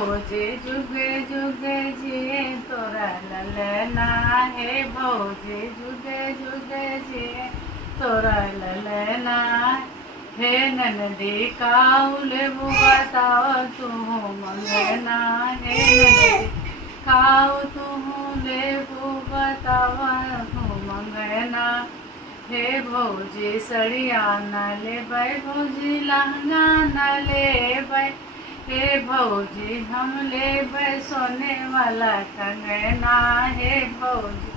भौजी जुगे जुगे जिए तोरा ललना, हे भौजी जुगे जुगे जिए तोरा ललना। हे ननदी काउल बताओ तू मंगना, हे ननदी काऊ तू लेबू बताओ तू मंगना। हे भौजी सड़िया न लेबै, भौजी लहंगा न लेबै, हे भौजी हम लेबै सोने वाला कंगना, हे भौजी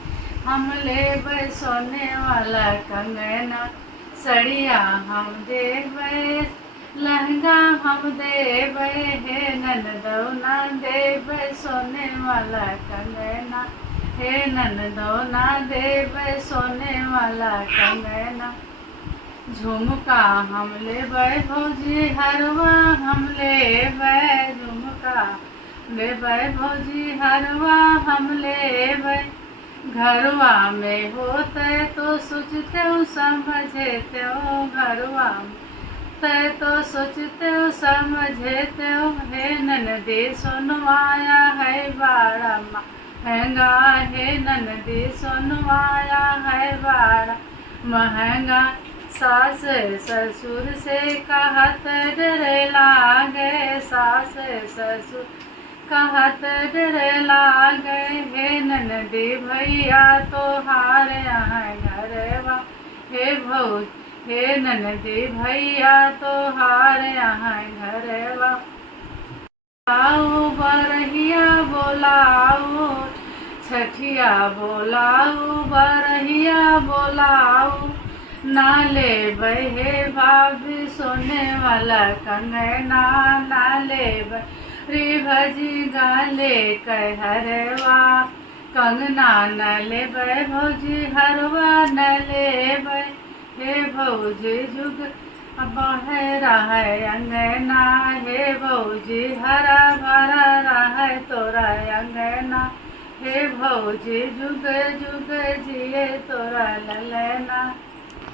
हम लेबै सोने वाला कंगना। सड़िया हम देबै लहंगा हम देबै, हे ननदो ना देबै सोने वाला कंगना, हे ननदो ना देबै सोने वाला कंगना। झुमका हम लेबै भौजी हरवा हम लेबै, झुमका लेबै भौजी हरवा हम लेबै। घरवा में होते तो सोचते समझते हो, घरवा में तो सोचते समझते हो, हे ननदी सोनवाया है बड़ा महंगा, हे ननदी सोनवाया है बड़ा महंगा। सास ससुर से कहत डर लागे, सास ससुर कहत डर लागे, हे ननदी भैया तोहार यहाँ घरवा, हे भौज हे ननदी भैया तोहार यहाँ घरवा। आओ बरहिया बोलाओ छठिया बोलाओ, बरहिया बोलाओ ना लेबै, हे भाभी सोने वाला कंगना ना लेबै, रे भजी गाले कहरवा कंगना न लेबै, भौजी हरवा न लेबै, हे भौजी जुग बहरा है अंगना, हे भौजी हरा भरा रहा तोरा अंगना, हे भौजी जुग जुग जिए तोरा ललना।